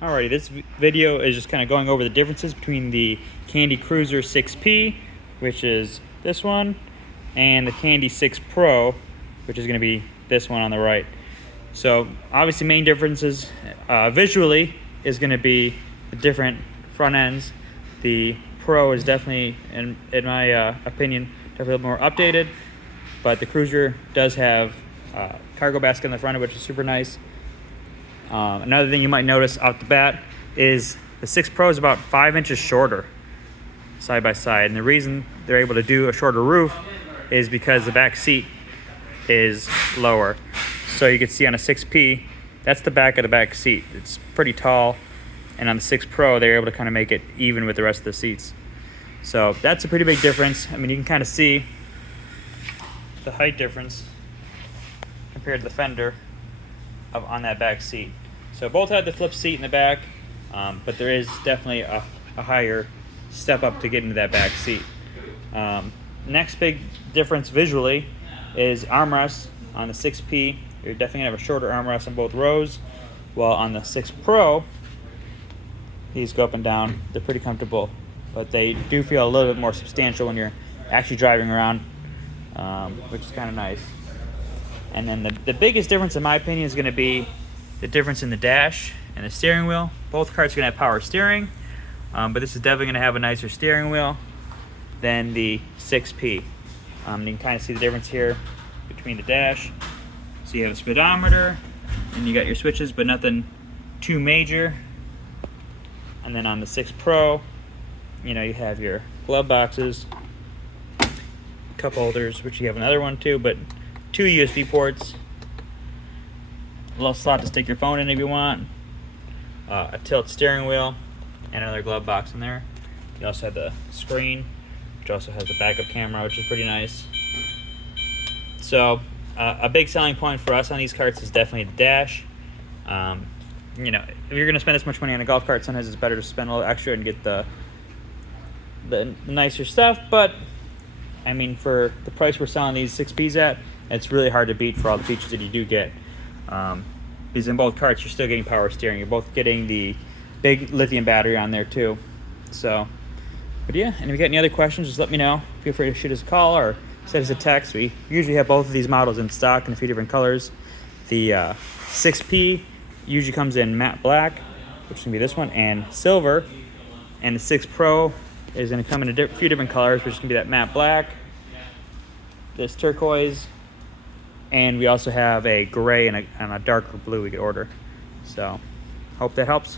Alrighty, this video is just kind of going over the differences between the Kandi Kruiser 6P, which is this one, and the Kandi 6 Pro, which is going to be this one on the right. So obviously main differences visually is going to be the different front ends. The Pro is definitely, in my opinion, definitely a little more updated, but the Kruiser does have cargo basket in the front, which is super nice. Another thing you might notice out the bat is the 6 Pro is about 5 inches shorter side by side, and the reason they're able to do a shorter roof is because the back seat is lower. So you can see on a 6P, that's the back of the back seat. It's pretty tall, and on the 6 Pro, they're able to kind of make it even with the rest of the seats. So that's a pretty big difference. I mean, you can kind of see the height difference compared to the fender on that back seat. So both have the flip seat in the back, but there is definitely a higher step up to get into that back seat. Next big difference visually is armrests. On the 6P, you're definitely gonna have a shorter armrest on both rows, while on the 6 Pro, these go up and down. They're pretty comfortable, but they do feel a little bit more substantial when you're actually driving around, which is kind of nice. And then the biggest difference, in my opinion, is going to be the difference in the dash and the steering wheel. Both cars are going to have power steering, but this is definitely going to have a nicer steering wheel than the 6P. You can kind of see the difference here between the dash. So you have a speedometer, and you got your switches, but nothing too major. And then on the 6 Pro, you know, you have your glove boxes, cup holders, which you have another one too, but 2 USB ports, a little slot to stick your phone in if you want, a tilt steering wheel, and another glove box in there. You also have the screen, which also has the backup camera, which is pretty nice. So a big selling point for us on these carts is definitely the dash. You know, if you're going to spend this much money on a golf cart, sometimes it's better to spend a little extra and get the nicer stuff. But I mean, for the price we're selling these 6Ps at, it's really hard to beat for all the features that you do get. Because in both carts, you're still getting power steering. You're both getting the big lithium battery on there too. So, but yeah, and if you got any other questions, just let me know. Feel free to shoot us a call or send us a text. We usually have both of these models in stock in a few different colors. The 6P usually comes in matte black, which is going to be this one, and silver. And the 6 Pro is going to come in a few different colors, which is going to be that matte black, this turquoise, and we also have a gray and a darker blue we could order. So hope that helps.